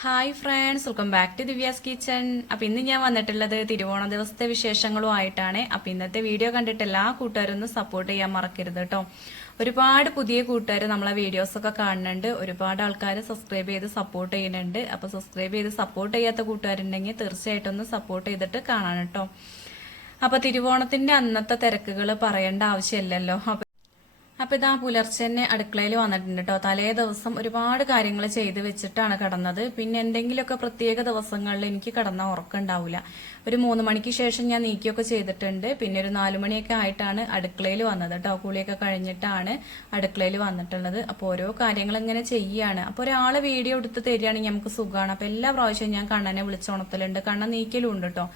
Hi friends welcome back to Divya's kitchen appam ഇന്ന് ഞാൻ വന്നിട്ടുള്ളത് തിരുവോണ ദിവസത്തെ വിശേഷങ്ങളുമായിട്ടാണ്. അപ്പം ഇന്നത്തെ വീഡിയോ കണ്ടിട്ട് എല്ലാ കൂട്ടുകാരും ഒന്ന് സപ്പോർട്ട് ചെയ്യാൻ മറക്കരുത് കേട്ടോ ഒരുപാട് പുതിയ കൂട്ടുകാർ നമ്മളെ വീഡിയോസൊക്കെ കാണുന്നുണ്ട്. ഒരുപാട് ആൾക്കാർ സബ്സ്ക്രൈബ് ചെയ്ത് സപ്പോർട്ട് ചെയ്യുന്നുണ്ട്. അപ്പോൾ സബ്സ്ക്രൈബ് ചെയ്ത് സപ്പോർട്ട് ചെയ്യാത്ത കൂട്ടുകാരുണ്ടെങ്കിൽ തീർച്ചയായിട്ടും ഒന്ന് സപ്പോർട്ട് ചെയ്തിട്ട് കാണാൻ കേട്ടോ അപ്പോൾ തിരുവോണത്തിന്റെ അന്നത്തെ തിരക്കുകൾ പറയേണ്ട ആവശ്യമില്ലല്ലോ. അപ്പൊ ഇതാ പുലർച്ചെ തന്നെ അടുക്കളയിൽ വന്നിട്ടുണ്ട് കേട്ടോ തലേ ദിവസം ഒരുപാട് കാര്യങ്ങൾ ചെയ്ത് വെച്ചിട്ടാണ് കടന്നത്. പിന്നെ എന്തെങ്കിലുമൊക്കെ പ്രത്യേക ദിവസങ്ങളിൽ എനിക്ക് കടന്ന ഉറക്കം ഉണ്ടാവില്ല ഒരു മൂന്ന് മണിക്ക് ശേഷം ഞാൻ നീക്കിയൊക്കെ ചെയ്തിട്ടുണ്ട്. പിന്നെ ഒരു നാലു മണിയൊക്കെ ആയിട്ടാണ് അടുക്കളയിൽ വന്നത് കേട്ടോ കുളിയൊക്കെ കഴിഞ്ഞിട്ടാണ് അടുക്കളയിൽ വന്നിട്ടുള്ളത്. അപ്പോൾ ഓരോ കാര്യങ്ങൾ ഇങ്ങനെ ചെയ്യാണ്. അപ്പോൾ ഒരാൾ വീഡിയോ എടുത്ത് തരികയാണെങ്കിൽ നമുക്ക് സുഖമാണ്. അപ്പോൾ എല്ലാ പ്രാവശ്യവും ഞാൻ കണ്ണനെ വിളിച്ചുണർത്തലുണ്ട് കണ്ണൻ നീക്കലും ഉണ്ട് കേട്ടോ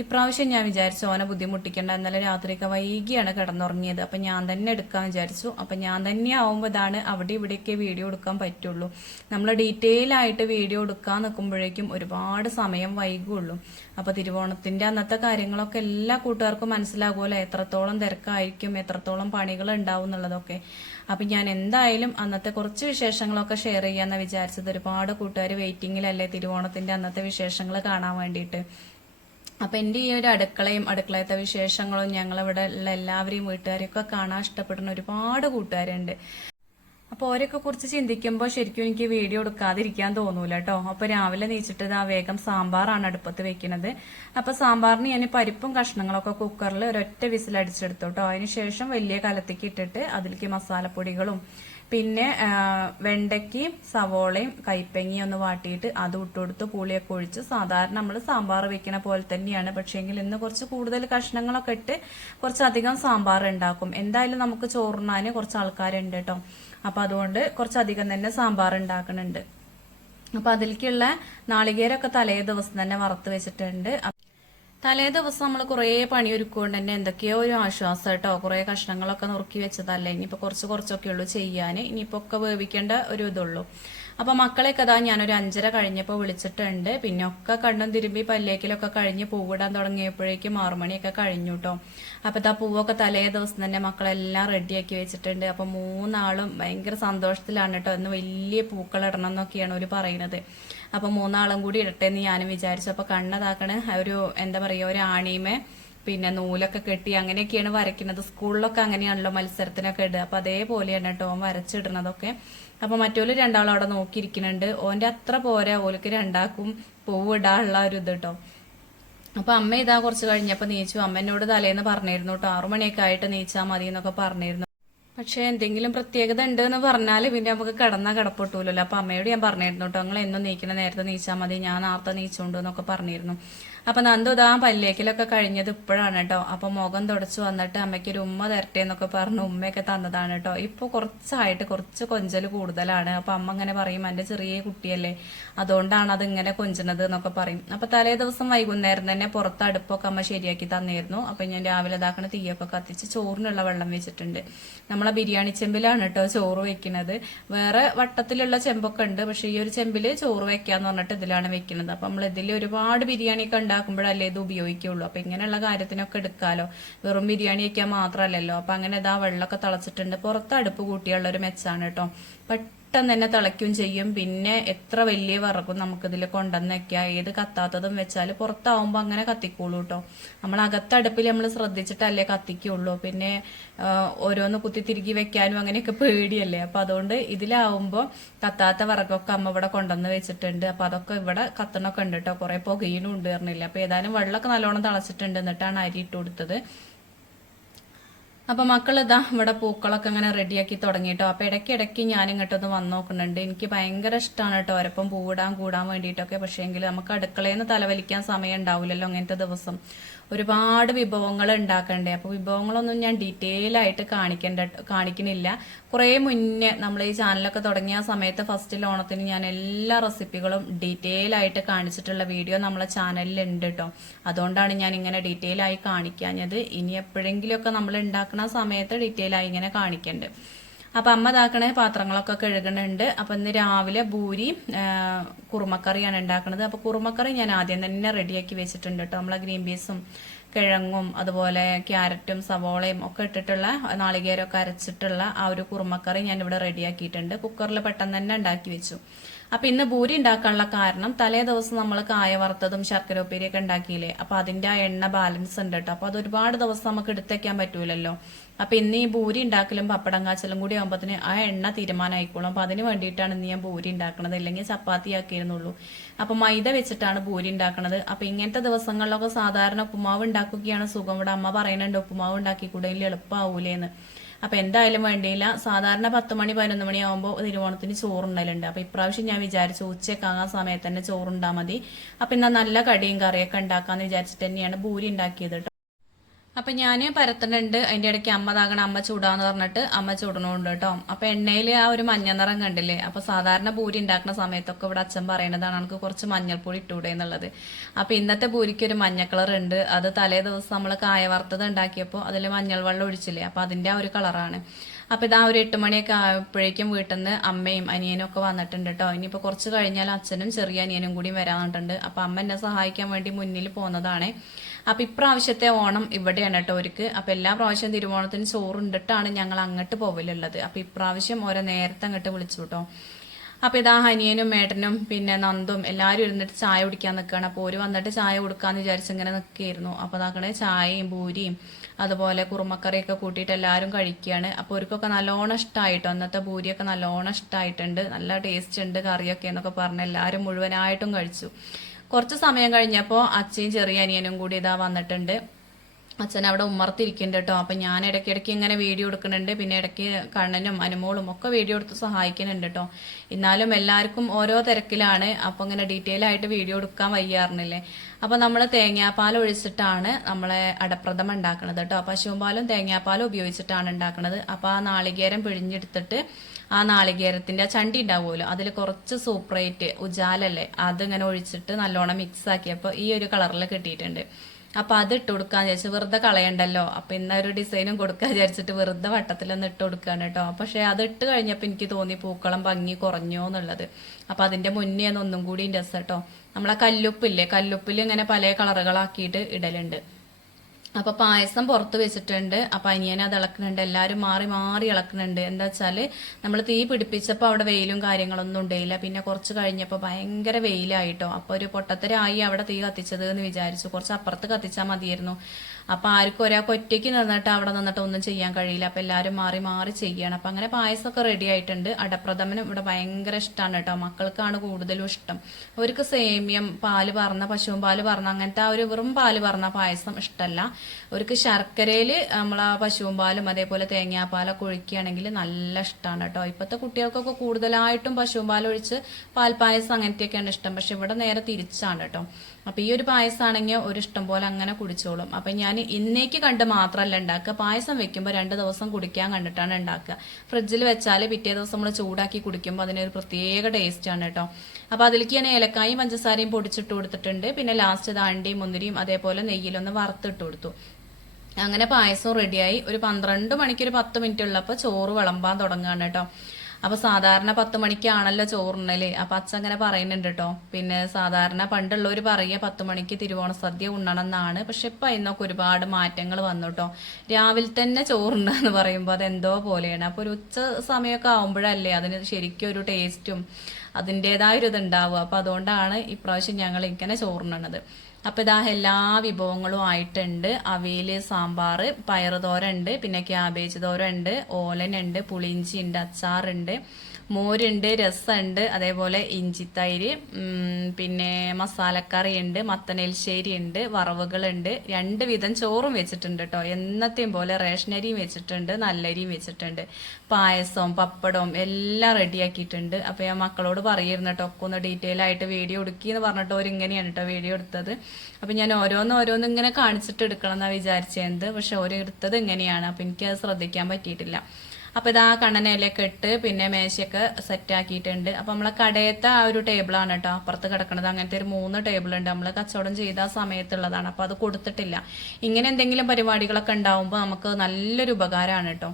ഇപ്രാവശ്യം ഞാൻ വിചാരിച്ചു ഓനെ ബുദ്ധിമുട്ടിക്കേണ്ട. ഇന്നലെ രാത്രിയൊക്കെ വൈകിയാണ് കിടന്നുറങ്ങിയത്. അപ്പം ഞാൻ തന്നെ എടുക്കാൻ വിചാരിച്ചു. അപ്പം ഞാൻ തന്നെ ആവുമ്പോൾ ഇതാണ് അവിടെ ഇവിടെയൊക്കെ വീഡിയോ എടുക്കാൻ പറ്റുള്ളൂ. നമ്മൾ ഡീറ്റെയിൽ ആയിട്ട് വീഡിയോ എടുക്കാൻ നിൽക്കുമ്പോഴേക്കും ഒരുപാട് സമയം വൈകുള്ളൂ. അപ്പോൾ തിരുവോണത്തിന്റെ അന്നത്തെ കാര്യങ്ങളൊക്കെ എല്ലാ കൂട്ടുകാർക്കും മനസ്സിലാകുമല്ലോ. എത്രത്തോളം തിരക്കായിരിക്കും എത്രത്തോളം പണികൾ ഉണ്ടാവും എന്നുള്ളതൊക്കെ. അപ്പം ഞാൻ എന്തായാലും അന്നത്തെ കുറച്ച് വിശേഷങ്ങളൊക്കെ ഷെയർ ചെയ്യാമെന്ന് വിചാരിച്ചത്. ഒരുപാട് കൂട്ടുകാർ വെയിറ്റിങ്ങിലല്ലേ തിരുവോണത്തിന്റെ അന്നത്തെ വിശേഷങ്ങൾ കാണാൻ വേണ്ടിയിട്ട്. അപ്പൊ എന്റെ ഈ ഒരു അടുക്കളയും അടുക്കളയത്തെ വിശേഷങ്ങളും ഞങ്ങളിവിടെ ഉള്ള എല്ലാവരെയും വീട്ടുകാരെയൊക്കെ കാണാൻ ഇഷ്ടപ്പെടുന്ന ഒരുപാട് കൂട്ടുകാരുണ്ട്. അപ്പോൾ ഓരൊക്കെ കുറിച്ച് ചിന്തിക്കുമ്പോൾ ശരിക്കും എനിക്ക് വീഡിയോ എടുക്കാതിരിക്കാൻ തോന്നൂല കേട്ടോ അപ്പോൾ രാവിലെ നീച്ചിട്ട് ആ വേഗം സാമ്പാറാണ് അടുപ്പത്ത് വെക്കുന്നത് അപ്പോൾ സാമ്പാറിന് ഞാൻ പരിപ്പും കഷ്ണങ്ങളൊക്കെ കുക്കറിൽ ഒരൊറ്റ വിസിൽ അടിച്ചെടുത്തു കേട്ടോ അതിനുശേഷം വലിയ കലത്തേക്ക് ഇട്ടിട്ട് അതിലേക്ക് മസാലപ്പൊടികളും പിന്നെ വെണ്ടയ്ക്കയും സവോളയും കൈപ്പങ്ങിയും ഒന്ന് വാട്ടിയിട്ട് അത് ഇട്ടുകൊടുത്ത് പുളിയൊക്കെ ഒഴിച്ച് സാധാരണ നമ്മൾ സാമ്പാർ വെക്കുന്ന പോലെ തന്നെയാണ്. പക്ഷേങ്കിൽ ഇന്ന് കുറച്ച് കൂടുതൽ കഷ്ണങ്ങളൊക്കെ ഇട്ട് കുറച്ചധികം സാമ്പാർ ഉണ്ടാക്കും. എന്തായാലും നമുക്ക് ചോറുണ്ണാൻ കുറച്ച് ആൾക്കാരുണ്ട് കേട്ടോ അപ്പൊ അതുകൊണ്ട് കുറച്ചധികം തന്നെ സാമ്പാർ ഉണ്ടാക്കുന്നുണ്ട് അപ്പൊ അതിലേക്കുള്ള നാളികേരമൊക്കെ തലേ ദിവസം തന്നെ വറുത്ത് വെച്ചിട്ടുണ്ട്. തലേ ദിവസം നമ്മൾ കുറേ പണി ഒരുക്കൊണ്ട് തന്നെ എന്തൊക്കെയോ ഒരു ആശ്വാസം കേട്ടോ. കുറേ കഷ്ണങ്ങളൊക്കെ നുറുക്കി വെച്ചതല്ലേ? ഇനിയിപ്പോൾ കുറച്ച് കുറച്ചൊക്കെ ഉള്ളൂ ചെയ്യാൻ. ഇനിയിപ്പോൾ ഒക്കെ വേവിക്കേണ്ട ഒരു ഇതുള്ളൂ. അപ്പൊ മക്കളെയൊക്കെ അതാ ഞാനൊരു അഞ്ചര കഴിഞ്ഞപ്പോൾ വിളിച്ചിട്ടുണ്ട്. പിന്നെ ഒക്കെ കണ്ണും തിരുമ്പി പല്ലേക്കിലൊക്കെ കഴിഞ്ഞ് പൂവിടാൻ തുടങ്ങിയപ്പോഴേക്കും ആറുമണിയൊക്കെ കഴിഞ്ഞു കേട്ടോ അപ്പൊ ഇതാ പൂവൊക്കെ തലേ ദിവസം തന്നെ മക്കളെല്ലാം റെഡിയാക്കി വെച്ചിട്ടുണ്ട്. അപ്പൊ മൂന്നാളും ഭയങ്കര സന്തോഷത്തിലാണ് കേട്ടോ ഇന്ന് വലിയ പൂക്കൾ ഇടണം എന്നൊക്കെയാണ് ഒരു പറയുന്നത്. അപ്പൊ മൂന്നാളും കൂടി ഇടട്ടെ എന്ന് ഞാനും വിചാരിച്ചു. അപ്പൊ കണ്ണതാക്കണ് ഒരു എന്താ പറയുക ഒരു ആണിയുമേ പിന്നെ നൂലൊക്കെ കെട്ടി അങ്ങനെയൊക്കെയാണ് വരയ്ക്കുന്നത്. സ്കൂളിലൊക്കെ അങ്ങനെയാണല്ലോ മത്സരത്തിനൊക്കെ ഇടുക. അപ്പൊ അതേപോലെയാണ് കേട്ടോ വരച്ചിടുന്നതൊക്കെ. അപ്പൊ മറ്റോൽ രണ്ടാളും അവിടെ നോക്കിയിരിക്കുന്നുണ്ട്. ഓന്റെ അത്ര പോരാ ഓലക്ക് രണ്ടാക്കും പൂവിടാനുള്ള ഒരു ഇത് കേട്ടോ അപ്പൊ അമ്മ ഇതാ കുറച്ച് കഴിഞ്ഞപ്പോ നീച്ചു. അമ്മ എന്നോട് തലേന്ന് പറഞ്ഞിരുന്നു കേട്ടോ ആറുമണിയൊക്കെ ആയിട്ട് നീച്ചാ മതി എന്നൊക്കെ പറഞ്ഞിരുന്നു. പക്ഷെ എന്തെങ്കിലും പ്രത്യേകത ഉണ്ട് എന്ന് പറഞ്ഞാൽ പിന്നെ നമുക്ക് കിടന്നാ കിടപ്പൊട്ടൂലല്ലോ. അപ്പൊ അമ്മയോട് ഞാൻ പറഞ്ഞിരുന്നു കേട്ടോ നിങ്ങൾ എന്നും നീക്കുന്ന നേരത്തെ നീച്ചാൽ മതി. ഞാൻ നേരത്തെ നീച്ചുകൊണ്ട് എന്നൊക്കെ പറഞ്ഞിരുന്നു. അപ്പൊ നന്ദു ഇതാ പല്ലേക്കിലൊക്കെ കഴിഞ്ഞത് ഇപ്പോഴാണ് കേട്ടോ. അപ്പൊ മുഖം തുടച്ചു വന്നിട്ട് അമ്മയ്ക്ക് ഒരു ഉമ്മ തരട്ടെ എന്നൊക്കെ പറഞ്ഞു ഉമ്മയൊക്കെ തന്നതാണ് കേട്ടോ. ഇപ്പൊ കുറച്ചായിട്ട് കുറച്ച് കൊഞ്ചൽ കൂടുതലാണ്. അപ്പൊ അമ്മ അങ്ങനെ പറയും എന്റെ ചെറിയ കുട്ടിയല്ലേ അതുകൊണ്ടാണ് അത് ഇങ്ങനെ കൊഞ്ചണത് എന്നൊക്കെ പറയും. അപ്പൊ തലേ ദിവസം വൈകുന്നേരം തന്നെ പുറത്ത് അടുപ്പൊക്കെ അമ്മ ശരിയാക്കി തന്നിരുന്നു. അപ്പൊ ഞാൻ രാവിലെ ഇതാക്കണ തീയൊക്കെ കത്തിച്ച് ചോറിനുള്ള വെള്ളം വെച്ചിട്ടുണ്ട്. നമ്മളെ ബിരിയാണി ചെമ്പിലാണ് കേട്ടോ ചോറ് വെക്കുന്നത് വേറെ വട്ടത്തിലുള്ള ചെമ്പൊക്കെ ഉണ്ട്. പക്ഷെ ഈ ഒരു ചെമ്പിൽ ചോറ് വെക്കാന്ന് പറഞ്ഞിട്ട് ഇതിലാണ് വെക്കുന്നത് അപ്പൊ നമ്മൾ ഇതിൽ ഒരുപാട് ബിരിയാണി ഒക്കെ ഉണ്ടാക്കുമ്പോഴല്ലേ ഇത് ഉപയോഗിക്കുള്ളൂ. അപ്പൊ ഇങ്ങനെയുള്ള കാര്യത്തിനൊക്കെ എടുക്കാലോ. വെറും ബിരിയാണി വെക്കാൻ മാത്രമല്ലല്ലോ അപ്പൊ അങ്ങനെ ഇതാ വെള്ളമൊക്കെ തിളച്ചിട്ടുണ്ട്. പുറത്ത് അടുപ്പ് കൂട്ടിയുള്ള ഒരു മെച്ചാണ് കേട്ടോ. പെട്ടെന്ന് തന്നെ തിളയ്ക്കും ചെയ്യും. പിന്നെ എത്ര വലിയ വിറകും നമുക്കിതിൽ കൊണ്ടുവന്ന് വെക്കാം ഏത് കത്താത്തതും വെച്ചാൽ പുറത്താവുമ്പോൾ അങ്ങനെ കത്തിക്കോളൂ കേട്ടോ നമ്മൾ അകത്തടുപ്പിൽ നമ്മൾ ശ്രദ്ധിച്ചിട്ടല്ലേ കത്തിക്കുള്ളൂ. പിന്നെ ഓരോന്ന് കുത്തി തിരികി വെക്കാനും അങ്ങനെയൊക്കെ പേടിയല്ലേ. അപ്പൊ അതുകൊണ്ട് ഇതിലാവുമ്പോൾ കത്താത്ത വിറകൊക്കെ അമ്മ ഇവിടെ കൊണ്ടുവന്ന് വെച്ചിട്ടുണ്ട്. അപ്പൊ അതൊക്കെ ഇവിടെ കത്തണൊക്കെ ഉണ്ട് കേട്ടോ കുറെ പുകയിലും ഉണ്ട് പറഞ്ഞില്ല. അപ്പൊ ഏതായാലും വെള്ളമൊക്കെ നല്ലോണം തിളച്ചിട്ടുണ്ട്. എന്നിട്ടാണ് അരി ഇട്ട് കൊടുത്തത്. അപ്പൊ മക്കൾ ഇതാ ഇവിടെ പൂക്കളൊക്കെ ഇങ്ങനെ റെഡിയാക്കി തുടങ്ങിയിട്ടോ അപ്പൊ ഇടയ്ക്ക് ഇടയ്ക്ക് ഞാൻ ഇങ്ങോട്ടൊന്ന് വന്ന് നോക്കുന്നുണ്ട് എനിക്ക് ഭയങ്കര ഇഷ്ടമാണ് കേട്ടോ ഒരപ്പം പൂവിടാൻ കൂടാൻ വേണ്ടിയിട്ടൊക്കെ. പക്ഷേ എങ്കിൽ നമുക്ക് അടുക്കളയിൽ നിന്ന് തലവലിക്കാൻ സമയം ഉണ്ടാവില്ലല്ലോ അങ്ങനത്തെ ദിവസം. ഒരുപാട് വിഭവങ്ങൾ ഉണ്ടാക്കണ്ടേ? അപ്പൊ വിഭവങ്ങളൊന്നും ഞാൻ ഡീറ്റെയിൽ ആയിട്ട് കാണിക്കണ്ട കാണിക്കണില്ല. കുറേ മുന്നേ നമ്മൾ ഈ ചാനലൊക്കെ തുടങ്ങിയ സമയത്ത് ഫസ്റ്റ് ഓണത്തിന് ഞാൻ എല്ലാ റെസിപ്പികളും ഡീറ്റെയിൽ ആയിട്ട് കാണിച്ചിട്ടുള്ള വീഡിയോ നമ്മളെ ചാനലിൽ ഉണ്ട് കേട്ടോ അതുകൊണ്ടാണ് ഞാൻ ഇങ്ങനെ ഡീറ്റെയിൽ ആയി കാണിക്കാഞ്ഞത്. ഇനി എപ്പോഴെങ്കിലുമൊക്കെ നമ്മൾ ഉണ്ടാക്കുന്ന സമയത്ത് ഡീറ്റെയിൽ ആയി ഇങ്ങനെ കാണിക്കണ്ട്. അപ്പൊ അമ്മ ഇതാക്കണേ പാത്രങ്ങളൊക്കെ കഴുകണുണ്ട്. അപ്പൊ ഇന്ന് രാവിലെ ഭൂരി കുറുമക്കറിയാണ് ഉണ്ടാക്കുന്നത് അപ്പൊ കുറുമക്കറി ഞാൻ ആദ്യം തന്നെ റെഡിയാക്കി വെച്ചിട്ടുണ്ട് കേട്ടോ. നമ്മളെ ഗ്രീൻ പീസും കിഴങ്ങും അതുപോലെ ക്യാരറ്റും സവോളയും ഒക്കെ ഇട്ടിട്ടുള്ള നാളികേരമൊക്കെ അരച്ചിട്ടുള്ള ആ ഒരു കുറുമക്കറി ഞാൻ ഇവിടെ റെഡിയാക്കിയിട്ടുണ്ട്. കുക്കറിൽ പെട്ടെന്ന് തന്നെ ഉണ്ടാക്കി വെച്ചു. അപ്പൊ ഇന്ന് ഭൂരി ഉണ്ടാക്കാനുള്ള കാരണം തലേ ദിവസം നമ്മൾ കായ വറുത്തതും ശർക്കര ഉപ്പേരിയൊക്കെ ഉണ്ടാക്കിയില്ലേ അപ്പൊ അതിന്റെ ആ എണ്ണ ബാലൻസ് ഉണ്ട് കേട്ടോ. അപ്പൊ അത് ഒരുപാട് ദിവസം നമുക്ക് എടുത്തേക്കാൻ പറ്റൂലല്ലോ. അപ്പൊ ഇന്ന് ഈ ഭൂരി ഉണ്ടാക്കലും പപ്പടം കാച്ചലും കൂടി ആകുമ്പോഴത്തേന് ആ എണ്ണ തീരുമാനമായിക്കോളും അപ്പൊ അതിന് വേണ്ടിയിട്ടാണ് ഇന്ന് ഞാൻ ഭൂരി ഉണ്ടാക്കുന്നത് ഇല്ലെങ്കിൽ ചപ്പാത്തി ആക്കിയിരുന്നുള്ളൂ. അപ്പൊ മൈദ വെച്ചിട്ടാണ് ഭൂരി ഉണ്ടാക്കുന്നത് അപ്പൊ ഇങ്ങനത്തെ ദിവസങ്ങളിലൊക്കെ സാധാരണ ഉപ്പുമാവ് ഉണ്ടാക്കുകയാണ് സുഖം. ഇവിടെ അമ്മ പറയുന്നുണ്ട് ഉപ്പുമാവ് ഉണ്ടാക്കി കൂടെ എളുപ്പമാവൂലേന്ന് അപ്പൊ എന്തായാലും വേണ്ടിയില്ല. സാധാരണ പത്ത് മണി പതിനൊന്ന് മണി ആകുമ്പോൾ തിരുവോണത്തിന് ചോറുണ്ടലുണ്ട് അപ്പൊ ഇപ്രാവശ്യം ഞാൻ വിചാരിച്ചു ഉച്ചയ്ക്ക് സമയത്ത് തന്നെ ചോറുണ്ടാ മതി. അപ്പൊ എന്നാ നല്ല കടിയും കറിയൊക്കെ ഉണ്ടാക്കാന്ന് വിചാരിച്ചിട്ട് തന്നെയാണ് ഭൂരി ഉണ്ടാക്കിയത് അപ്പൊ ഞാൻ പരത്തുന്നുണ്ട് അതിന്റെ ഇടയ്ക്ക് അമ്മ താകണം അമ്മ ചൂടാന്ന് പറഞ്ഞിട്ട് അമ്മ ചൂടണുണ്ട് കേട്ടോ. അപ്പൊ എണ്ണയിൽ ആ ഒരു മഞ്ഞ നിറം കണ്ടില്ലേ? അപ്പൊ സാധാരണ പൂരി ഉണ്ടാക്കുന്ന സമയത്തൊക്കെ ഇവിടെ അച്ഛൻ പറയണതാണ് എനിക്ക് കുറച്ച് മഞ്ഞൾപ്പൊടി ഇട്ടൂടെ എന്നുള്ളത്. അപ്പൊ ഇന്നത്തെ പൂരിക്ക് ഒരു മഞ്ഞ കളർ ഉണ്ട്. അത് തലേ ദിവസം നമ്മൾ കായ വറുത്തത് ഉണ്ടാക്കിയപ്പോൾ അതിൽ മഞ്ഞൾ വെള്ളം ഒഴിച്ചില്ലേ? അപ്പൊ അതിന്റെ ആ ഒരു കളറാണ് അപ്പൊ ഇതാ ഒരു എട്ട് മണിയൊക്കെ ആയപ്പോഴേക്കും വീട്ടിൽ നിന്ന് അമ്മയും അനിയനും ഒക്കെ വന്നിട്ടുണ്ട് കേട്ടോ. ഇനിയിപ്പോ കുറച്ച് കഴിഞ്ഞാൽ അച്ഛനും ചെറിയ അനിയനും കൂടി വരാനിട്ടുണ്ട് അപ്പൊ അമ്മ എന്നെ സഹായിക്കാൻ വേണ്ടി മുന്നിൽ പോകുന്നതാണ് അപ്പൊ ഇപ്രാവശ്യത്തെ ഓണം ഇവിടെയാണ് കേട്ടോ അവർക്ക് അപ്പൊ എല്ലാ പ്രാവശ്യം തിരുവോണത്തിന് ചോറുണ്ടിട്ടാണ് ഞങ്ങൾ അങ്ങോട്ട് പോവലുള്ളത്. അപ്പൊ ഇപ്രാവശ്യം ഓരോ നേരത്തെ അങ്ങോട്ട് വിളിച്ചു കേട്ടോ അപ്പൊ ഇതാ ഹനിയനും മേട്ടനും പിന്നെ നന്ദും എല്ലാരും ഇരുന്നിട്ട് ചായ കുടിക്കാൻ നിൽക്കുകയാണ് അപ്പോൾ ഒരു വന്നിട്ട് ചായ കൊടുക്കാന്ന് വിചാരിച്ച് ഇങ്ങനെ നിൽക്കുകയായിരുന്നു അപ്പോൾ അതാക്കണേ ചായയും പൂരിയും അതുപോലെ കുറുമക്കറിയൊക്കെ കൂട്ടിയിട്ട് എല്ലാവരും കഴിക്കുകയാണ് അപ്പോൾ അവർക്കൊക്കെ നല്ലോണം ഇഷ്ടമായിട്ടോ അന്നത്തെ പൂരിയൊക്കെ നല്ലോണം ഇഷ്ടമായിട്ടുണ്ട് നല്ല ടേസ്റ്റ് ഉണ്ട് കറിയൊക്കെ എന്നൊക്കെ പറഞ്ഞ് എല്ലാവരും മുഴുവനായിട്ടും കഴിച്ചു. കുറച്ച് സമയം കഴിഞ്ഞപ്പോൾ അച്ഛയും ചെറിയ അനിയനും കൂടി ഇതാ വന്നിട്ടുണ്ട്. അച്ഛൻ അവിടെ ഉമ്മർത്തിരിക്കുന്നുണ്ട് കേട്ടോ അപ്പം ഞാൻ ഇടയ്ക്കിടയ്ക്ക് ഇങ്ങനെ വീഡിയോ എടുക്കുന്നുണ്ട്. പിന്നെ ഇടയ്ക്ക് കണ്ണനും അനുമോളും ഒക്കെ വീഡിയോ എടുത്ത് സഹായിക്കുന്നുണ്ട് കേട്ടോ എന്നാലും എല്ലാവർക്കും ഓരോ തിരക്കിലാണ്. അപ്പം ഇങ്ങനെ ഡീറ്റെയിൽ ആയിട്ട് വീഡിയോ എടുക്കാൻ വയ്യാറുന്നില്ലേ അപ്പം നമ്മൾ തേങ്ങാപ്പാൽ ഒഴിച്ചിട്ടാണ് നമ്മളെ അടപ്രഥമ ഉണ്ടാക്കുന്നത് കേട്ടോ പശുപാലും തേങ്ങാപ്പാലും ഉപയോഗിച്ചിട്ടാണ് ഉണ്ടാക്കുന്നത് അപ്പോൾ ആ നാളികേരം പിഴിഞ്ഞെടുത്തിട്ട് ആ നാളികേരത്തിന്റെ ആ ചണ്ടി ഉണ്ടാവുമല്ലോ. അതിൽ കുറച്ച് സൂപ്പറേറ്റ് ഉജാലല്ലേ അതിങ്ങനെ ഒഴിച്ചിട്ട് നല്ലോണം മിക്സ് ആക്കിയപ്പോൾ ഈ ഒരു കളറിൽ കിട്ടിയിട്ടുണ്ട്. അപ്പൊ അത് ഇട്ട് കൊടുക്കാന്ന് വിചാരിച്ചു വെറുതെ കളയണ്ടല്ലോ. അപ്പൊ ഇന്ന ഒരു ഡിസൈനും കൊടുക്കാൻ വിചാരിച്ചിട്ട് വെറുതെ വട്ടത്തിലൊന്ന് ഇട്ട് കൊടുക്കാണ് കേട്ടോ പക്ഷെ അത് ഇട്ട് കഴിഞ്ഞപ്പോൾ എനിക്ക് തോന്നി പൂക്കളം ഭംഗി കുറഞ്ഞോ എന്നുള്ളത്. അപ്പൊ അതിന്റെ മുന്നേ ഒന്നും കൂടി രസം കേട്ടോ നമ്മളെ കല്ലുപ്പില്ലേ കല്ലുപ്പിൽ ഇങ്ങനെ പല കളറുകളാക്കിയിട്ട് ഇടലുണ്ട്. അപ്പൊ പായസം പുറത്ത് വെച്ചിട്ടുണ്ട്. അപ്പൊ അനിയനെ അത് ഇളക്കുന്നുണ്ട്. എല്ലാവരും മാറി മാറി ഇളക്കുന്നുണ്ട്. എന്താ വെച്ചാൽ നമ്മൾ തീ പിടിപ്പിച്ചപ്പോൾ അവിടെ വെയിലും കാര്യങ്ങളൊന്നും ഉണ്ടായില്ല. പിന്നെ കുറച്ച് കഴിഞ്ഞപ്പോൾ ഭയങ്കര വെയിലായിട്ടോ. അപ്പൊ ഒരു പൊട്ടത്തരായി അവിടെ തീ കത്തിച്ചത് എന്ന് വിചാരിച്ചു. കുറച്ച് അപ്പുറത്ത് കത്തിച്ചാൽ മതിയായിരുന്നു. അപ്പൊ ആർക്കും ഒരാൾക്ക് ഒറ്റയ്ക്ക് നിന്നിട്ട് അവിടെ നിന്നിട്ട് ഒന്നും ചെയ്യാൻ കഴിയില്ല. അപ്പൊ എല്ലാവരും മാറി മാറി ചെയ്യണം. അപ്പൊ അങ്ങനെ പായസമൊക്കെ റെഡി ആയിട്ടുണ്ട്. അടപ്രഥമനും ഇവിടെ ഭയങ്കര ഇഷ്ടമാണ് കേട്ടോ. മക്കൾക്കാണ് കൂടുതലും ഇഷ്ടം. അവർക്ക് സേമിയം പാൽ പറഞ്ഞ പശുവും പാൽ പറഞ്ഞ അങ്ങനത്തെ ആ ഒരു വെറും പാൽ പറഞ്ഞ പായസം ഇഷ്ടമല്ല അവർക്ക് ശർക്കരയിൽ നമ്മൾ ആ പശുവും പാലും അതേപോലെ തേങ്ങാപ്പാലൊക്കെ ഒഴിക്കുകയാണെങ്കിൽ നല്ല ഇഷ്ടമാണ് കേട്ടോ. ഇപ്പോഴത്തെ കുട്ടികൾക്കൊക്കെ കൂടുതലായിട്ടും പശുവും പാലൊഴിച്ച് പാൽപ്പായസം അങ്ങനത്തെയൊക്കെയാണ് ഇഷ്ടം. പക്ഷെ ഇവിടെ നേരെ തിരിച്ചാണ് കേട്ടോ. അപ്പൊ ഈ ഒരു പായസമാണെങ്കിൽ ഒരു ഇഷ്ടം പോലെ അങ്ങനെ കുടിച്ചോളും. അപ്പൊ ഞാൻ ഇന്നേക്ക് കണ്ട് മാത്രമല്ല ഉണ്ടാക്കുക. പായസം വെക്കുമ്പോൾ രണ്ട് ദിവസം കുടിക്കാൻ കണ്ടിട്ടാണ് ഉണ്ടാക്കുക. ഫ്രിഡ്ജിൽ വെച്ചാൽ പിറ്റേ ദിവസം നമ്മൾ ചൂടാക്കി കുടിക്കുമ്പോൾ അതിനൊരു പ്രത്യേക ടേസ്റ്റ് ആണ് കേട്ടോ അപ്പൊ അതിലേക്ക് ഞാൻ ഏലക്കായും പഞ്ചസാരയും പൊടിച്ചിട്ട് കൊടുത്തിട്ടുണ്ട്. പിന്നെ ലാസ്റ്റ് ദാണ്ടിയും മുന്തിരിയും അതേപോലെ നെയ്യിലൊന്ന് വറുത്തിട്ട് കൊടുത്തു. അങ്ങനെ പായസം റെഡിയായി ഒരു പന്ത്രണ്ട് മണിക്ക് ഒരു പത്ത് മിനിറ്റ് ഉള്ളപ്പോൾ ചോറ് വിളമ്പാൻ തുടങ്ങുകയാണ് കേട്ടോ അപ്പൊ സാധാരണ പത്ത് മണിക്കാണല്ലോ ചോറുണ്ണൽ. അപ്പൊ അച്ഛൻ അങ്ങനെ പറയുന്നുണ്ട് കേട്ടോ പിന്നെ സാധാരണ പണ്ടുള്ളവർ പറയുക പത്ത് മണിക്ക് തിരുവോണ സദ്യ ഉണ്ണണം എന്നാണ് പക്ഷെ ഇപ്പൊ അതിനൊക്കെ ഒരുപാട് മാറ്റങ്ങൾ വന്നു കേട്ടോ രാവിലെ തന്നെ ചോറുണ്ടെന്ന് പറയുമ്പോൾ അതെന്തോ പോലെയാണ്. അപ്പൊ ഒരു ഉച്ച സമയമൊക്കെ ആവുമ്പോഴല്ലേ അതിന് ശരിക്കും ഒരു ടേസ്റ്റും അതിന്റെതായ ഒരു ഇതുണ്ടാവുക. അപ്പൊ അതുകൊണ്ടാണ് ഇപ്രാവശ്യം ഞങ്ങൾ ഇങ്ങനെ ചോറുണ്ണണത്. അപ്പൊ ഇതാ എല്ലാ വിഭവങ്ങളും ആയിട്ടുണ്ട്. അവയിൽ സാമ്പാർ പയറുതോര ഉണ്ട് പിന്നെ ക്യാബേജ് തോര ഉണ്ട് ഓലനുണ്ട് പുളിഞ്ചി ഉണ്ട് അച്ചാറുണ്ട്. മോരുണ്ട് രസമുണ്ട് അതേപോലെ ഇഞ്ചിത്തൈര് തൈര് പിന്നെ മസാലക്കറി ഉണ്ട് മത്തനെൽശ്ശേരി ഉണ്ട് വറവുകളുണ്ട്. രണ്ട് വിധം ചോറും വെച്ചിട്ടുണ്ട് കേട്ടോ എന്നത്തെയും പോലെ റേഷനരിയും വെച്ചിട്ടുണ്ട് നല്ലരിയും വെച്ചിട്ടുണ്ട്. പായസവും പപ്പടവും എല്ലാം റെഡിയാക്കിയിട്ടുണ്ട്. അപ്പോൾ ഞാൻ മക്കളോട് പറയുന്നു കേട്ടോ ഒക്കെ ഒന്ന് ഡീറ്റെയിൽ ആയിട്ട് വീഡിയോ എടുക്കി എന്ന് പറഞ്ഞിട്ട് ഓരിങ്ങനെയാണ് കേട്ടോ വീഡിയോ എടുത്തത്. അപ്പോൾ ഞാൻ ഓരോന്ന് ഓരോന്ന് ഇങ്ങനെ കാണിച്ചിട്ട് എടുക്കണം എന്നാണ് വിചാരിച്ചത് പക്ഷെ ഓരോ എടുത്തത് ഇങ്ങനെയാണ്. അപ്പോൾ എനിക്ക് അത് ശ്രദ്ധിക്കാൻ പറ്റിയിട്ടില്ല. അപ്പൊ ഇതാ കണ്ണനയിലൊക്കെ ഇട്ട് പിന്നെ മേശയൊക്കെ സെറ്റ് ആക്കിയിട്ടുണ്ട്. അപ്പൊ നമ്മളെ കടയത്തെ ആ ഒരു ടേബിളാണ് കേട്ടോ അപ്പുറത്ത് കിടക്കുന്നത് അങ്ങനത്തെ ഒരു മൂന്ന് ടേബിൾ ഉണ്ട്. നമ്മൾ കച്ചവടം ചെയ്ത സമയത്തുള്ളതാണ്. അപ്പൊ അത് കൊടുത്തിട്ടില്ല. ഇങ്ങനെ എന്തെങ്കിലും പരിപാടികളൊക്കെ ഉണ്ടാവുമ്പോൾ നമുക്ക് നല്ലൊരു ഉപകാരമാണ് കേട്ടോ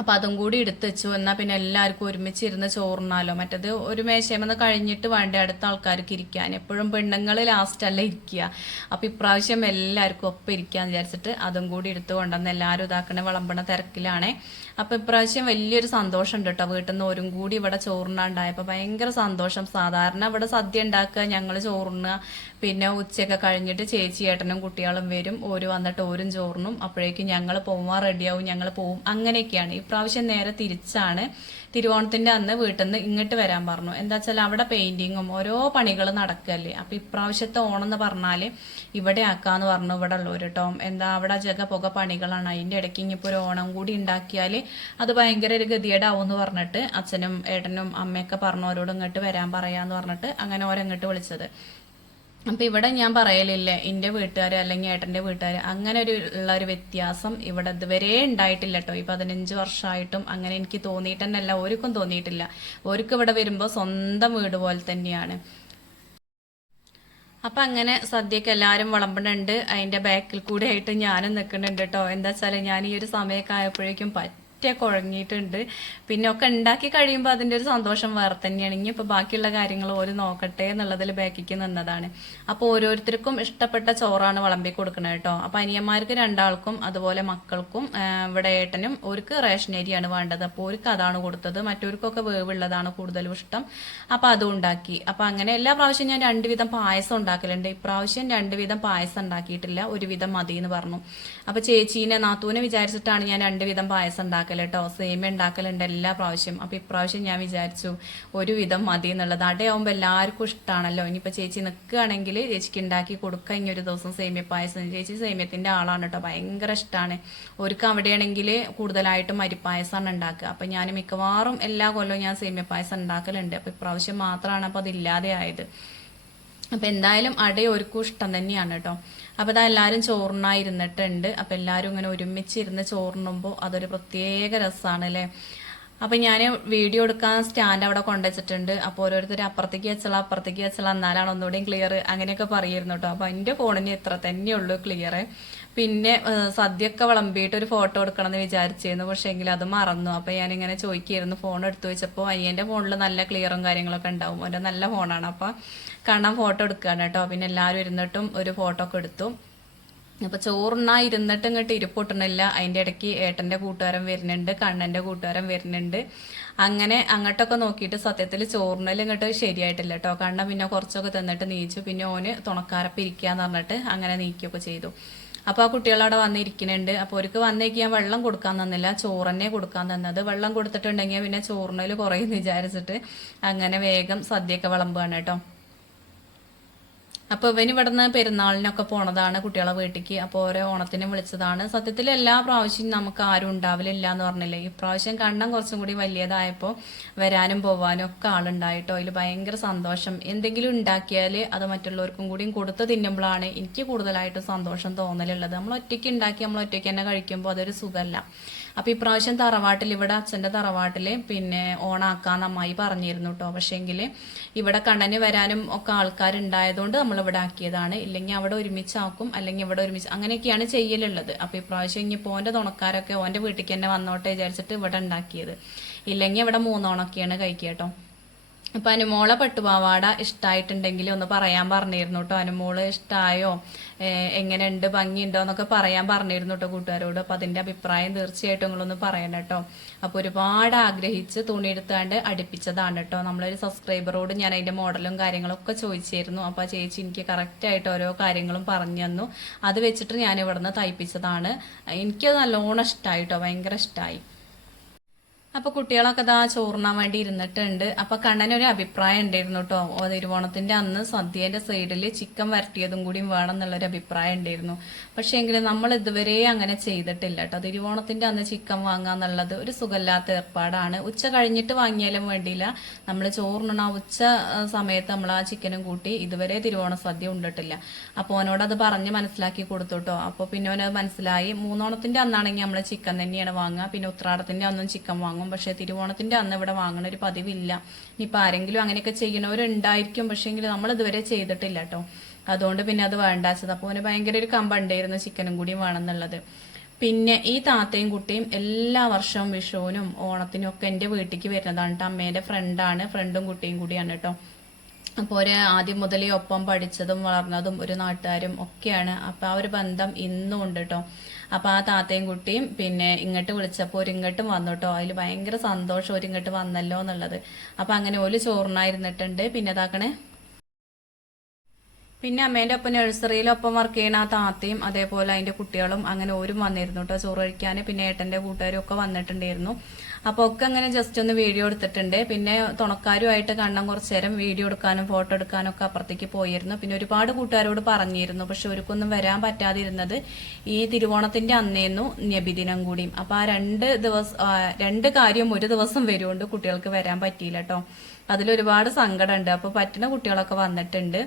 അപ്പം അതും കൂടി എടുത്ത് വെച്ചു. എന്നാൽ പിന്നെ എല്ലാവർക്കും ഒരുമിച്ച് ഇരുന്ന് ചോറുണ്ണാലോ. മറ്റത് ഒരു മേശമെന്ന് കഴിഞ്ഞിട്ട് വേണ്ട അടുത്ത ആൾക്കാർക്ക് ഇരിക്കാൻ. എപ്പോഴും പെണ്ണുങ്ങൾ ലാസ്റ്റ് അല്ല ഇരിക്കുക. അപ്പൊ ഇപ്രാവശ്യം എല്ലാവർക്കും ഒപ്പം ഇരിക്കാന്ന് വിചാരിച്ചിട്ട് അതും കൂടി എടുത്തു കൊണ്ടുവന്ന് എല്ലാവരും ഇതാക്കണ വിളമ്പണ തിരക്കിലാണേ. അപ്പൊ ഇപ്രാവശ്യം വലിയൊരു സന്തോഷം ഉണ്ട് കേട്ടോ വീട്ടിൽ നിന്ന് ഓരും കൂടി ഇവിടെ ചോറുണ്ണാണ്ടായപ്പോ ഭയങ്കര സന്തോഷം. സാധാരണ ഇവിടെ സദ്യ ഉണ്ടാക്കുക ഞങ്ങൾ ചോറുണ്ണുക. പിന്നെ ഉച്ചയൊക്കെ കഴിഞ്ഞിട്ട് ചേച്ചി ഏട്ടനും കുട്ടികളും വരും. ഓര് വന്നിട്ട് ഓരും ചോറിനും അപ്പോഴേക്കും ഞങ്ങൾ പോവാൻ റെഡിയാവും ഞങ്ങൾ പോവും. അങ്ങനെയൊക്കെയാണ്. ഇപ്രാവശ്യം നേരെ തിരിച്ചാണ്. തിരുവോണത്തിന്റെ അന്ന് വീട്ടിൽ നിന്ന് ഇങ്ങോട്ട് വരാൻ പറഞ്ഞു. എന്താ വെച്ചാൽ അവിടെ പെയിന്റിങ്ങും ഓരോ പണികൾ നടക്കല്ലേ. അപ്പൊ ഇപ്രാവശ്യത്തെ ഓണം എന്ന് പറഞ്ഞാൽ ഇവിടെ ആക്കാന്ന് പറഞ്ഞു ഇവിടെ ഉള്ളവർ കേട്ടോ എന്താ അവിടെ ജഗ പുക പണികളാണ്. അതിന്റെ ഇടയ്ക്ക് ഇനിയിപ്പോ ഒരു ഓണം കൂടി ഉണ്ടാക്കിയാൽ അത് ഭയങ്കര ഒരു ഗതികേടാവും എന്ന് പറഞ്ഞിട്ട് അച്ഛനും ഏട്ടനും അമ്മയൊക്കെ പറഞ്ഞവരോട് ഇങ്ങോട്ട് വരാൻ പറയാന്ന് പറഞ്ഞിട്ട് അങ്ങനെ ഓരോ ഓരങ്ങോട്ട് വിളിച്ചത്. അപ്പൊ ഇവിടെ ഞാൻ പറയലില്ലേ എന്റെ വീട്ടുകാർ അല്ലെങ്കിൽ ഏട്ടന്റെ വീട്ടുകാർ അങ്ങനെ ഒരു ഉള്ള ഒരു വ്യത്യാസം ഇവിടെ ഇതുവരെ ഉണ്ടായിട്ടില്ല കേട്ടോ ഈ പതിനഞ്ച് വർഷമായിട്ടും അങ്ങനെ എനിക്ക് തോന്നിയിട്ട് തന്നെ അല്ല ഒരുക്കും തോന്നിയിട്ടില്ല. ഓർക്ക് ഇവിടെ വരുമ്പോൾ സ്വന്തം വീട് പോലെ തന്നെയാണ്. അപ്പൊ അങ്ങനെ സദ്യക്ക് എല്ലാവരും വിളമ്പണുണ്ട്. അതിന്റെ ബാക്കിൽ കൂടെ ആയിട്ട് ഞാനും നിൽക്കുന്നുണ്ട് കേട്ടോ എന്താ വെച്ചാൽ ഞാൻ ഈ ഒരു സമയമൊക്കെ ആയപ്പോഴേക്കും പറ്റ കുഴങ്ങിയിട്ടുണ്ട് പിന്നെ ഒക്കെ ഉണ്ടാക്കി കഴിയുമ്പോൾ അതിന്റെ ഒരു സന്തോഷം വേറെ തന്നെയാണ്. ഇനി ഇപ്പോൾ ബാക്കിയുള്ള കാര്യങ്ങൾ ഓര് നോക്കട്ടെ എന്നുള്ളതിൽ ബാക്കിക്ക് നിന്നതാണ്. അപ്പോൾ ഓരോരുത്തർക്കും ഇഷ്ടപ്പെട്ട ചോറാണ് വിളമ്പി കൊടുക്കുന്നത് കേട്ടോ. അപ്പോൾ അനിയന്മാർക്ക് രണ്ടാൾക്കും അതുപോലെ മക്കൾക്കും ഇവിടെ ഏട്ടനും ഓർക്ക് റേഷൻ അരിയാണ് വേണ്ടത്. അപ്പോൾ ഓർക്ക് അതാണ് കൊടുത്തത്. മറ്റവർക്കൊക്കെ വേവുള്ളതാണ് കൂടുതലും ഇഷ്ടം. അപ്പോൾ അതും ഉണ്ടാക്കി. അപ്പോൾ അങ്ങനെ എല്ലാ പ്രാവശ്യം ഞാൻ രണ്ട് വിധം പായസം ഉണ്ടാക്കലുണ്ട്. ഇപ്രാവശ്യം രണ്ട് വിധം പായസം ഉണ്ടാക്കിയിട്ടില്ല. ഒരു വിധം മതി എന്ന് പറഞ്ഞു. അപ്പോൾ ചേച്ചീനെ നാത്തൂനെ വിചാരിച്ചിട്ടാണ് ഞാൻ രണ്ട് വിധം പായസം ഉണ്ടാക്കൽ കേട്ടോ സേമിയ ഉണ്ടാക്കലുണ്ട് എല്ലാ പ്രാവശ്യം. അപ്പൊ ഇപ്രാവശ്യം ഞാൻ വിചാരിച്ചു ഒരു വിധം മതി എന്നുള്ളത്. അടയാവുമ്പോൾ എല്ലാവർക്കും ഇഷ്ടമാണല്ലോ ഇനിയിപ്പോ ചേച്ചി നിൽക്കുകയാണെങ്കിൽ ചേച്ചിക്ക് ഉണ്ടാക്കി കൊടുക്കുക ഇനി ഒരു ദിവസം സേമിയ പായസം. ചേച്ചി സേമിയത്തിന്റെ ആളാണ് കേട്ടോ. ഭയങ്കര ഇഷ്ടമാണ് ഒരുക്ക് അവിടെയാണെങ്കിൽ കൂടുതലായിട്ടും അരിപ്പായസമാണ് ഉണ്ടാക്കുക. അപ്പൊ ഞാൻ മിക്കവാറും എല്ലാ കൊല്ലവും ഞാൻ സേമിയ പായസം ഉണ്ടാക്കലുണ്ട്. അപ്പൊ ഇപ്രാവശ്യം മാത്രമാണ് അപ്പൊ അതില്ലാതെ ആയത് അപ്പൊ എന്തായാലും അട ഒരുക്കും ഇഷ്ടം തന്നെയാണ് കേട്ടോ. അപ്പൊ ഇതാ എല്ലാരും ചോറിനായിരുന്നിട്ടുണ്ട്. അപ്പൊ എല്ലാരും ഇങ്ങനെ ഒരുമിച്ച് ഇരുന്ന് ചോറിനുമ്പോ അതൊരു പ്രത്യേക രസമാണ് അല്ലേ അപ്പൊ ഞാൻ വീഡിയോ എടുക്കാൻ സ്റ്റാൻഡ് അവിടെ കൊണ്ടുവച്ചിട്ടുണ്ട്. അപ്പൊ ഓരോരുത്തർ അപ്പുറത്തേക്ക് വെച്ചാൽ അപ്പുറത്തേക്ക് വെച്ചാൽ എന്നാലാണ് ഒന്നുകൂടെയും ക്ലിയർ അങ്ങനെയൊക്കെ പറയുന്നു കേട്ടോ. അപ്പൊ എന്റെ ഫോണിന് ഇത്ര തന്നെയുള്ളൂ ക്ലിയർ പിന്നെ സദ്യയൊക്കെ വിളമ്പിയിട്ട് ഒരു ഫോട്ടോ എടുക്കണം എന്ന് വിചാരിച്ചിരുന്നു. പക്ഷേ എങ്കിൽ അത് മറന്നു. അപ്പൊ ഞാൻ ഇങ്ങനെ ചോദിക്കായിരുന്നു ഫോൺ എടുത്തു വെച്ചപ്പോൾ അയ്യന്റെ ഫോണിൽ നല്ല ക്ലിയറും കാര്യങ്ങളൊക്കെ ഉണ്ടാവും. ഒരു നല്ല ഫോണാണ് അപ്പൊ കാണാൻ ഫോട്ടോ എടുക്കുകയാണ് കേട്ടോ. പിന്നെ എല്ലാവരും ഇരുന്നിട്ടും ഒരു ഫോട്ടോ ഒക്കെ എടുത്തു. അപ്പൊ ചോറുണ്ണാ ഇരുന്നിട്ട് ഇങ്ങോട്ട് ഇരിപ്പൊട്ടണില്ല അതിന്റെ ഇടയ്ക്ക് ഏട്ടന്റെ കൂട്ടുകാരൻ വരുന്നുണ്ട് കണ്ണന്റെ കൂട്ടുകാരൻ വരുന്നുണ്ട്. അങ്ങനെ അങ്ങോട്ടൊക്കെ നോക്കിയിട്ട് സത്യത്തിൽ ചോറിനൽ ഇങ്ങോട്ട് ശരിയായിട്ടില്ല കേട്ടോ. കണ്ണൻ പിന്നെ കുറച്ചൊക്കെ തന്നിട്ട് നീച്ചു. പിന്നെ ഓന് തുണക്കാരപ്പിരിക്കാന്ന് പറഞ്ഞിട്ട് അങ്ങനെ നീക്കുകയൊക്കെ ചെയ്തു. അപ്പൊ ആ കുട്ടികൾ അവിടെ വന്നിരിക്കുന്നുണ്ട്. അപ്പൊ അവർക്ക് വന്നേക്ക് ഞാൻ വെള്ളം കൊടുക്കാൻ തന്നില്ല. ചോറന്നെ കൊടുക്കാൻ തന്നത്. വെള്ളം കൊടുത്തിട്ടുണ്ടെങ്കിൽ പിന്നെ ചോറിനൽ കുറയും വിചാരിച്ചിട്ട് അങ്ങനെ വേഗം സദ്യയൊക്കെ വിളമ്പുകയാണ് കേട്ടോ. അപ്പൊ ഇവന് ഇവിടുന്ന് പെരുന്നാളിനൊക്കെ പോണതാണ് കുട്ടികളെ വീട്ടിക്ക്. അപ്പൊ ഓരോ ഓണത്തിനും വിളിച്ചതാണ്. സത്യത്തിൽ എല്ലാ പ്രാവശ്യവും നമുക്ക് ആരും ഉണ്ടാവില്ല എന്ന് പറഞ്ഞില്ലേ. ഈ പ്രാവശ്യം കണ്ണം കുറച്ചും കൂടി വലിയതായപ്പോ വരാനും പോവാനും ഒക്കെ ആളുണ്ടായിട്ടോ. അതിൽ ഭയങ്കര സന്തോഷം. എന്തെങ്കിലും ഉണ്ടാക്കിയാൽ അത് മറ്റുള്ളവർക്കും കൂടിയും കൊടുത്ത് തിന്നുമ്പോഴാണ് എനിക്ക് കൂടുതലായിട്ട് സന്തോഷം തോന്നലുള്ളത്. നമ്മൾ ഒറ്റയ്ക്ക് ഉണ്ടാക്കി നമ്മൾ ഒറ്റയ്ക്ക് തന്നെ കഴിക്കുമ്പോൾ അതൊരു സുഖമല്ല. അപ്പൊ ഇപ്രാവശ്യം തറവാട്ടിൽ ഇവിടെ അച്ഛന്റെ തറവാട്ടിൽ പിന്നെ ഓണാക്കാന്ന് അമ്മായി പറഞ്ഞിരുന്നു കേട്ടോ പക്ഷേങ്കിൽ ഇവിടെ കണ്ണന് വരാനും ഒക്കെ ആൾക്കാരുണ്ടായതുകൊണ്ട് നമ്മൾ ഇവിടെ ആക്കിയതാണ്. ഇല്ലെങ്കിൽ അവിടെ ഒരുമിച്ചാക്കും അല്ലെങ്കിൽ ഇവിടെ ഒരുമിച്ച് അങ്ങനെയൊക്കെയാണ് ചെയ്യലുള്ളത്. അപ്പൊ ഇപ്രാവശ്യം ഇനിയിപ്പോ ഓന്റെ തുണക്കാരൊക്കെ ഓന്റെ വീട്ടിലേക്ക് തന്നെ വന്നോട്ടെ വിചാരിച്ചിട്ട് ഇവിടെ ഉണ്ടാക്കിയത്. ഇല്ലെങ്കിൽ ഇവിടെ മൂന്നോണൊക്കെയാണ് കഴിക്കുക അപ്പൊ അനുമോളെ പട്ടുപാവാട ഇഷ്ടായിട്ടുണ്ടെങ്കിൽ ഒന്ന് പറയാൻ പറഞ്ഞിരുന്നു കേട്ടോ അനുമോൾ ഇഷ്ടായോ? എങ്ങനെയുണ്ട്? ഭംഗിയുണ്ടോ എന്നൊക്കെ പറയാൻ പറഞ്ഞിരുന്നു കേട്ടോ കൂട്ടുകാരോട്. അപ്പൊ അതിന്റെ അഭിപ്രായം തീർച്ചയായിട്ടും നിങ്ങളൊന്ന് പറയണം കേട്ടോ അപ്പൊ ഒരുപാട് ആഗ്രഹിച്ച് തുണി എടുത്താണ്ട് അടുപ്പിച്ചതാണ് കേട്ടോ നമ്മളൊരു സബ്സ്ക്രൈബറോട് ഞാൻ അതിന്റെ മോഡലും കാര്യങ്ങളൊക്കെ ചോദിച്ചിരുന്നു. അപ്പൊ ആ ചേച്ചി എനിക്ക് കറക്റ്റ് ആയിട്ട് ഓരോ കാര്യങ്ങളും പറഞ്ഞു തന്നു. അത് വെച്ചിട്ട് ഞാൻ ഇവിടുന്ന് തയ്പ്പിച്ചതാണ്. എനിക്കത് നല്ലോണം ഇഷ്ടമായി കേട്ടോ ഭയങ്കര ഇഷ്ടമായി അപ്പൊ കുട്ടികളൊക്കെ ദാ ചോറിനാൻ വേണ്ടി ഇരുന്നിട്ടുണ്ട്. അപ്പൊ കണ്ണനൊരു അഭിപ്രായം ഉണ്ടായിരുന്നു കേട്ടോ തിരുവോണത്തിന്റെ അന്ന് സദ്യന്റെ സൈഡിൽ ചിക്കൻ വരട്ടിയതും കൂടി വേണം എന്നുള്ളൊരു അഭിപ്രായം ഉണ്ടായിരുന്നു. പക്ഷെ എങ്കിലും നമ്മൾ ഇതുവരെ അങ്ങനെ ചെയ്തിട്ടില്ല കേട്ടോ തിരുവോണത്തിന്റെ അന്ന് ചിക്കൻ വാങ്ങുക എന്നുള്ളത് ഒരു സുഖമില്ലാത്ത ഏർപ്പാടാണ്. ഉച്ച കഴിഞ്ഞിട്ട് വാങ്ങിയാലും വേണ്ടിയില്ല. നമ്മൾ ചോറിനണ ഉച്ച സമയത്ത് നമ്മൾ ആ ചിക്കനും കൂട്ടി ഇതുവരെ തിരുവോണ സദ്യ ഉണ്ടിട്ടില്ല. അപ്പൊ അവനോട് അത് പറഞ്ഞ് മനസ്സിലാക്കി കൊടുത്തു കേട്ടോ അപ്പൊ പിന്നെ അവനത് മനസ്സിലായി. മൂന്നോണത്തിന്റെ അന്നാണെങ്കിൽ നമ്മൾ ചിക്കൻ തന്നെയാണ് വാങ്ങുക. പിന്നെ ഉത്രാടത്തിന്റെ അന്നും ചിക്കൻ വാങ്ങും. പക്ഷെ തിരുവോണത്തിന്റെ അന്ന് ഇവിടെ വാങ്ങണ ഒരു പതിവില്ല. ഇനിയിപ്പോ ആരെങ്കിലും അങ്ങനെയൊക്കെ ചെയ്യണവരുണ്ടായിരിക്കും നമ്മൾ ഇതുവരെ ചെയ്തിട്ടില്ല കേട്ടോ അതുകൊണ്ട് പിന്നെ അത് വേണ്ടാച്ചത്. അപ്പോൾ അവന് ഭയങ്കര ഒരു കമ്പുണ്ടായിരുന്നു ചിക്കനും കൂടി വേണമെന്നുള്ളത് പിന്നെ ഈ താത്തയും കുട്ടിയും എല്ലാ വർഷവും വിഷുവിനും ഓണത്തിനും ഒക്കെ എന്റെ വീട്ടിലേക്ക് വരുന്നതാണ് കേട്ടോ അമ്മേന്റെ ഫ്രണ്ടാണ് ഫ്രണ്ടും കുട്ടിയും കൂടിയാണ് കേട്ടോ അപ്പോൾ ഒരു ആദ്യം മുതലേ ഒപ്പം പഠിച്ചതും വളർന്നതും ഒരു നാട്ടുകാരും ഒക്കെയാണ്. അപ്പോൾ ആ ഒരു ബന്ധം ഇന്നും ഉണ്ട് കേട്ടോ അപ്പോൾ ആ താത്തയും കുട്ടിയും പിന്നെ ഇങ്ങോട്ട് വിളിച്ചപ്പോൾ ഒരു ഇങ്ങോട്ടും വന്നു കേട്ടോ അതിൽ ഭയങ്കര സന്തോഷം ഒരു ഇങ്ങോട്ട് വന്നല്ലോ എന്നുള്ളത്. അപ്പോൾ അങ്ങനെ ഒരു ചോറിനായിരുന്നിട്ടുണ്ട്. പിന്നെ ഇതാക്കണേ? പിന്നെ അമ്മേന്റെ ഒപ്പം നഴ്സറിയിലൊപ്പം വർക്ക് ചെയ്യുന്ന ആ താത്തയും അതേപോലെ അതിന്റെ കുട്ടികളും അങ്ങനെ ഓരും വന്നിരുന്നു കേട്ടോ ചോറ് കഴിക്കാൻ പിന്നെ ഏട്ടന്റെ കൂട്ടുകാരും ഒക്കെ വന്നിട്ടുണ്ടായിരുന്നു. അപ്പൊ ഒക്കെ അങ്ങനെ ജസ്റ്റ് ഒന്ന് വീഡിയോ എടുത്തിട്ടുണ്ട്. പിന്നെ തുണക്കാരുമായിട്ട് കണ്ണം കുറച്ചു നേരം വീഡിയോ എടുക്കാനും ഫോട്ടോ എടുക്കാനും ഒക്കെ അപ്പുറത്തേക്ക് പോയിരുന്നു. പിന്നെ ഒരുപാട് കൂട്ടുകാരോട് പറഞ്ഞിരുന്നു. പക്ഷെ ഒരുക്കൊന്നും വരാൻ പറ്റാതിരുന്നത് ഈ തിരുവോണത്തിന്റെ അന്നേന്നു നബിദിനം കൂടിയും. അപ്പൊ ആ രണ്ട് ദിവസം രണ്ട് കാര്യം ഒരു ദിവസം വരുകൊണ്ട് കുട്ടികൾക്ക് വരാൻ പറ്റിയില്ല കേട്ടോ അതിലൊരുപാട് സങ്കടമുണ്ട്. അപ്പൊ പറ്റുന്ന കുട്ടികളൊക്കെ വന്നിട്ടുണ്ട്.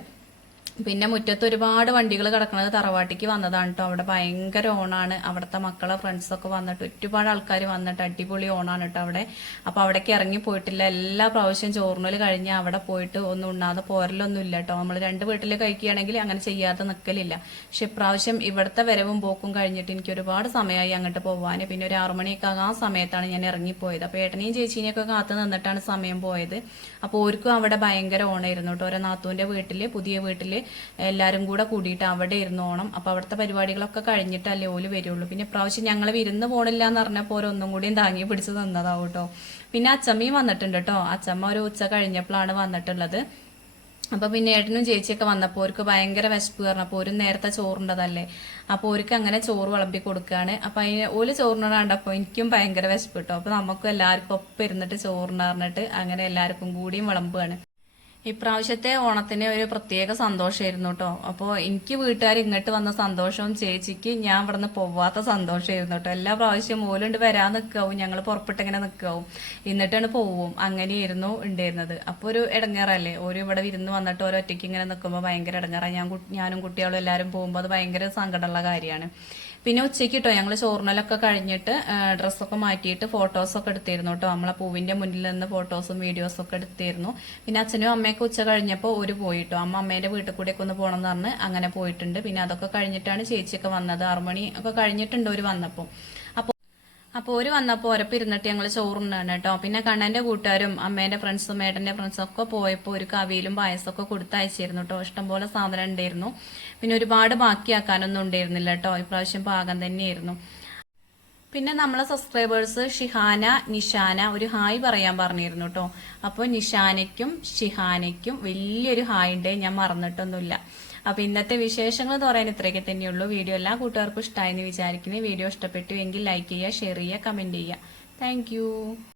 പിന്നെ മുറ്റത്ത് ഒരുപാട് വണ്ടികൾ കിടക്കുന്നത് തറവാട്ടിക്ക് വന്നതാണ് കേട്ടോ അവിടെ ഭയങ്കര ഓണാണ്. അവിടുത്തെ മക്കളെ ഫ്രണ്ട്സൊക്കെ വന്നിട്ട് ഒരുപാട് ആൾക്കാർ വന്നിട്ട് അടിപൊളി ഓണാണ് കേട്ടോ അവിടെ. അപ്പോൾ അവിടേക്ക് ഇറങ്ങി പോയിട്ടില്ല. എല്ലാ പ്രാവശ്യം ചോറിനൽ കഴിഞ്ഞ് അവിടെ പോയിട്ട് ഒന്നും ഉണ്ണാതെ പോരലൊന്നും ഇല്ല കേട്ടോ നമ്മൾ രണ്ട് വീട്ടിൽ കഴിക്കുകയാണെങ്കിൽ അങ്ങനെ ചെയ്യാതെ നിൽക്കലില്ല പക്ഷെ ഇപ്രാവശ്യം ഇവിടുത്തെ വരവും പോക്കും കഴിഞ്ഞിട്ട് എനിക്ക് ഒരുപാട് സമയമായി അങ്ങോട്ട് പോവാൻ പിന്നെ ഒരു ആറുമണിയൊക്കെ ആ സമയത്താണ് ഞാൻ ഇറങ്ങിപ്പോയത് അപ്പോൾ ഏട്ടനെയും ചേച്ചീനെയൊക്കെ കാത്തു നിന്നിട്ടാണ് സമയം പോയത്. അപ്പോൾ ഓർക്കും അവിടെ ഭയങ്കര ഓണായിരുന്നു കേട്ടോ ഓരോ നാത്തൂന്റെ വീട്ടിൽ പുതിയ വീട്ടിൽ എല്ലാരും കൂടെ കൂടിയിട്ട് അവിടെ ഇരുന്ന് ഓണം. അപ്പോൾ അവിടുത്തെ പരിപാടികളൊക്കെ കഴിഞ്ഞിട്ടല്ലേ ഓൽ വരുള്ളൂ. പിന്നെ പ്രാവശ്യം ഞങ്ങൾ വിരുന്ന് പോണില്ല എന്ന് പറഞ്ഞപ്പോൾ ഒന്നും കൂടിയും താങ്ങി പിടിച്ച് തന്നതാവും കേട്ടോ. പിന്നെ അച്ചമ്മയും വന്നിട്ടുണ്ട് കേട്ടോ. അച്ചമ്മ ഒരു ഉച്ച കഴിഞ്ഞപ്പോഴാണ് വന്നിട്ടുള്ളത്. അപ്പൊ പിന്നെ ഏട്ടനും ചേച്ചിയൊക്കെ വന്നപ്പോൾ അവർക്ക് ഭയങ്കര വിശപ്പ് പറഞ്ഞപ്പോൾ ഒരു നേരത്തെ ചോറുണ്ടതല്ലേ. അപ്പോൾ അവർക്ക് അങ്ങനെ ചോറ് വിളമ്പി കൊടുക്കുകയാണ് അപ്പൊ അതിന് ഓൽ ചോറിനോട് എനിക്കും ഭയങ്കര വിശപ്പ് കിട്ടും. അപ്പൊ നമുക്കും എല്ലാവർക്കും ഒപ്പം ഇരുന്നിട്ട് ചോറിന് അങ്ങനെ എല്ലാവർക്കും കൂടിയും വിളമ്പുകയാണ് ഇപ്രാവശ്യത്തെ ഓണത്തിന് ഒരു പ്രത്യേക സന്തോഷമായിരുന്നു കേട്ടോ അപ്പോൾ എനിക്ക് വീട്ടുകാർ ഇങ്ങോട്ട് വന്ന സന്തോഷവും ചേച്ചിക്ക് ഞാൻ ഇവിടുന്ന് പോവാത്ത സന്തോഷമായിരുന്നു കേട്ടോ എല്ലാ പ്രാവശ്യവും ഓലുണ്ട് വരാൻ നിൽക്കാവും ഞങ്ങൾ പുറപ്പെട്ടിങ്ങനെ നിൽക്കാവും എന്നിട്ടാണ് പോവും. അങ്ങനെയായിരുന്നു ഉണ്ടായിരുന്നത്. അപ്പോൾ ഒരു ഇടങ്ങേറല്ലേ. ഒരു ഇവിടെ വിരുന്ന് വന്നിട്ട് ഓരോ ഒറ്റയ്ക്ക് ഇങ്ങനെ നിൽക്കുമ്പോൾ ഭയങ്കര ഇടങ്ങേറാണ് ഞാൻ ഞാനും കുട്ടികളും എല്ലാവരും പോകുമ്പോൾ അത് ഭയങ്കര സങ്കടമുള്ള കാര്യമാണ്. പിന്നെ ഉച്ചയ്ക്ക് കേട്ടോ ഞങ്ങൾ ചോറിനലൊക്കെ കഴിഞ്ഞിട്ട് ഡ്രസ്സൊക്കെ മാറ്റിയിട്ട് ഫോട്ടോസൊക്കെ എടുത്തിരുന്നു കേട്ടോ നമ്മളെ പൂവിന്റെ മുന്നിൽ നിന്ന് ഫോട്ടോസും വീഡിയോസും ഒക്കെ എടുത്തിരുന്നു. പിന്നെ അച്ഛനും അമ്മയൊക്കെ ഉച്ച കഴിഞ്ഞപ്പോൾ ഒരു പോയിട്ടോ അമ്മ അമ്മേന്റെ വീട്ടിൽ കൂടെയൊക്കെ ഒന്ന് പോകണം എന്ന് പറഞ്ഞ് അങ്ങനെ പോയിട്ടുണ്ട്. പിന്നെ അതൊക്കെ കഴിഞ്ഞിട്ടാണ് ചേച്ചിയൊക്കെ വന്നത്. ആറുമണി ഒക്കെ കഴിഞ്ഞിട്ടുണ്ട് ഒരു വന്നപ്പോൾ അപ്പോൾ ഒരു വന്നപ്പോൾ ഒരപ്പ് ഇരുന്നിട്ട് ഞങ്ങൾ ചോറുണ്ടാണ് കേട്ടോ. പിന്നെ കണ്ണന്റെ കൂട്ടുകാരും അമ്മേന്റെ ഫ്രണ്ട്സും മേടന്റെ ഫ്രണ്ട്സും ഒക്കെ പോയപ്പോൾ ഒരു കവിയിലും പായസമൊക്കെ കൊടുത്തയച്ചിരുന്നു കേട്ടോ. ഇഷ്ടംപോലെ സാധനം ഉണ്ടായിരുന്നു. പിന്നെ ഒരുപാട് ബാക്കിയാക്കാനൊന്നും ഉണ്ടായിരുന്നില്ല കേട്ടോ. ഇപ്രാവശ്യം പാകം തന്നെയായിരുന്നു. പിന്നെ നമ്മളെ സബ്സ്ക്രൈബേഴ്സ് ഷിഹാന നിഷാന ഒരു ഹായ് പറയാൻ പറഞ്ഞിരുന്നു കേട്ടോ. അപ്പോൾ നിഷാനയ്ക്കും ഷിഹാനയ്ക്കും വലിയൊരു ഹായ് ഉണ്ട്. ഞാൻ മറന്നിട്ടൊന്നുമില്ല. അപ്പൊ ഇന്നത്തെ വിശേഷങ്ങൾ എന്ന് പറയാൻ ഇത്രയൊക്കെ തന്നെയുള്ളൂ. വീഡിയോ എല്ലാ കൂട്ടുകാർക്കും ഇഷ്ടമായി എന്ന് വിചാരിക്കുന്നു. വീഡിയോ ഇഷ്ടപ്പെട്ടു എങ്കിൽ ലൈക്ക് ചെയ്യുക ഷെയർ ചെയ്യുക കമന്റ് ചെയ്യുക. താങ്ക്